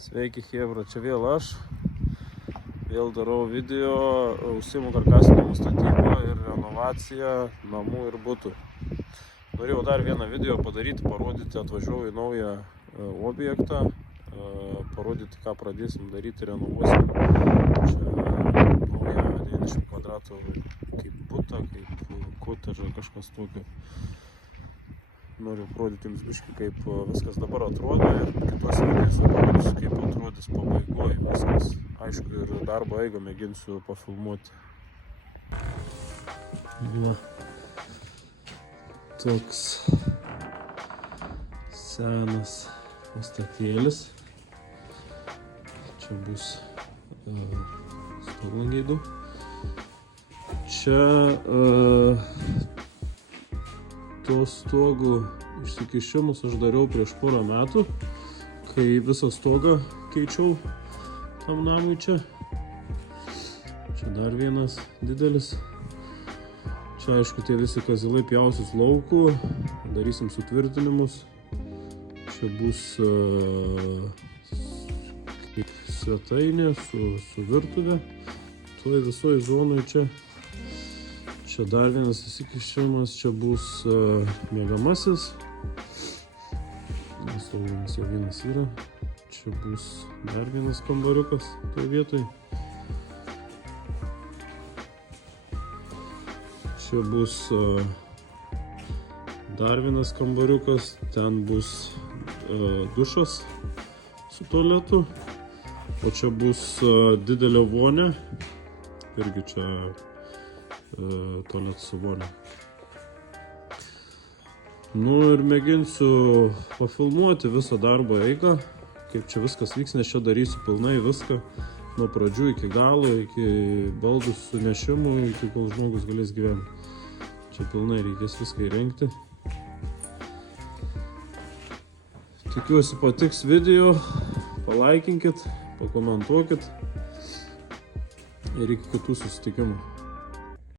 Sveiki, chebra, čia vėl aš. Vėl darau video, užsiimu karkasinių namų statybą ir renovaciją namų ir butų. Norėjau dar vieną video padaryti, parodyti, atvažiavau į naują objektą, parodyti, ką pradėsim daryti, renovuosim. Čia naują 90 kvadratų kaip butą, kaip kotedžą, kažkas tokio. Noriu parodyti jums biškį, kaip viskas dabar atrodo ir kitose videose parodysiu, kaip atrodys pabaigoje viskas. Aišku, ir darbo eigą mėginsiu pafilmuoti. Ja. Toks senas pastatėlis. Čia bus stoglangiai du. Čia to stogų išsikišimus aš dariau prieš porą metų, kai visą stogą keičiau tam namui čia. Čia dar vienas didelis. Čia aišku tie visi kazilai pjausis laukų, darysim sutvirtinimus. Čia bus kaip svetainė su virtuvė. Toj visoj zonoj čia. Čia dar vienas įsikišimas, čia bus miegamasis. Saugomas jau vienas yra. Čia bus dar vienas kambariukas toj vietoj. Čia bus dar vienas kambariukas, ten bus dušas su tualetu. O čia bus didelė vonė. Irgi čia tualetas su vonė. Nu ir mėginsiu pafilmuoti visą darbo eigą, kaip čia viskas vyks, nes čia darysiu pilnai viską, nuo pradžių iki galo, iki baldų sunešimų, iki kol žmogus galės gyventi. Čia pilnai reikės viską įrengti. Tikiuosi patiks video, palaikinkit, pakomentuokit ir iki kitų susitikimų.